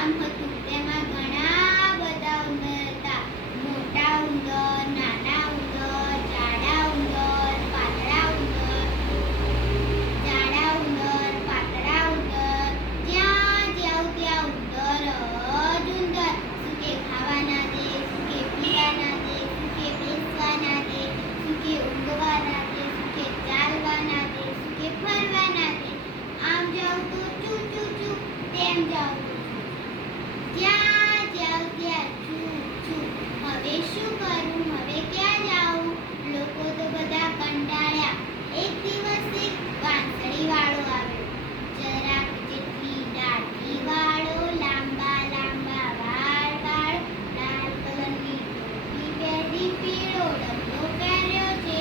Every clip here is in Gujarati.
ગામ હતું. તેમાં ઘણા બધા ઉંદર હતા. મોટા ઉંદર, નાના ઉંદર, જાડા ઉંદર, પાતળા ઉંદર, જાડા ઉંદર, પાતળા ઉંદર. જ્યાં જાવ ત્યાં ઉંદર જ ઉંદર. શું કે ખાવા ના દે, શું કે પીવા ના દે, શું કે બેસવા ના દે, શું કે ઊંઘવા ના દે, શું કે ચાલવા ના દે, શું કે ફરવા ના દે. આમ જાવ તો ચૂ ચૂ ચૂ, તેમ જાવ તો ચૂ ચૂ. જ્યાં જાવ ત્યાં ચૂ ચૂ. હવે શું કરું, હવે ક્યાં જાઉં? લોકો તો બધા કંટાળ્યા. એક દિવસ એક વાંસળી વાળો આવ્યો. જરાક જેટલી દાઢી વાળો, લાંબા લાંબા વાળ વાળો, લાલ કલરની ટોપી પહેરી, પીળો ડબલો પહેર્યો છે.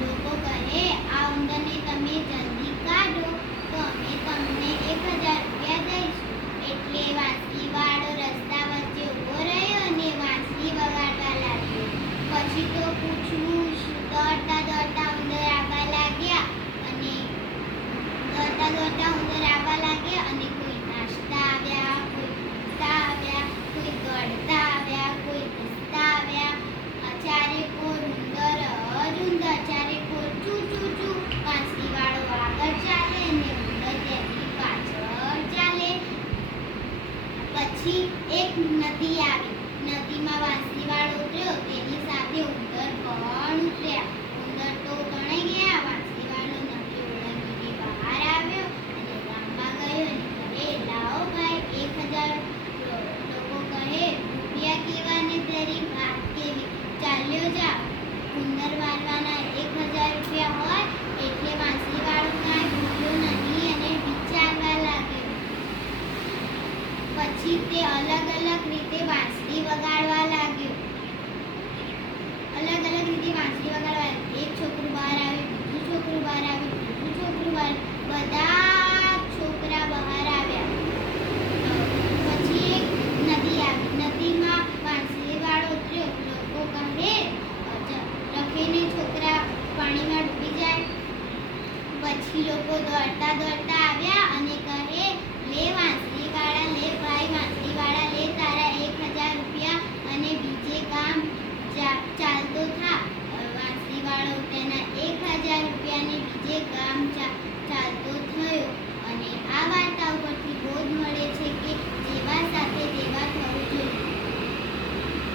લોકો કહે, આ ઉંદરને તમે જલ્દી કાઢો તો અમે તમને 1000 રૂપિયા દઈશું. એટલે વાંસળી વાળો રસ્તા વચ્ચે ઊભો રહ્યો અને વાંસળી વગાડવા લાગ્યો. પછી તો પૂછવું શું, દોડતા દોડતા ઉંદર આવવા લાગ્યા અને કોઈ નાચતા આવ્યા, કોઈ કૂદતા આવ્યા, કોઈ દોડતા આવ્યા, કોઈ હસતા આવ્યા. ચારે કોર ઉંદર જ ઉંદર. ચારે કોર ચૂ ચૂ ચૂ. વાંસળી વાળો આગળ ચાલે અને ઉંદર તેની પાછળ ચાલે. પછી એક નદી આવી. નદીમાં વાંસળી વાળો ઉતર્યો, તેની સાથે ઉંદર પણ ઉતર્યા. ઉંદર તો તણાઈ ગયા.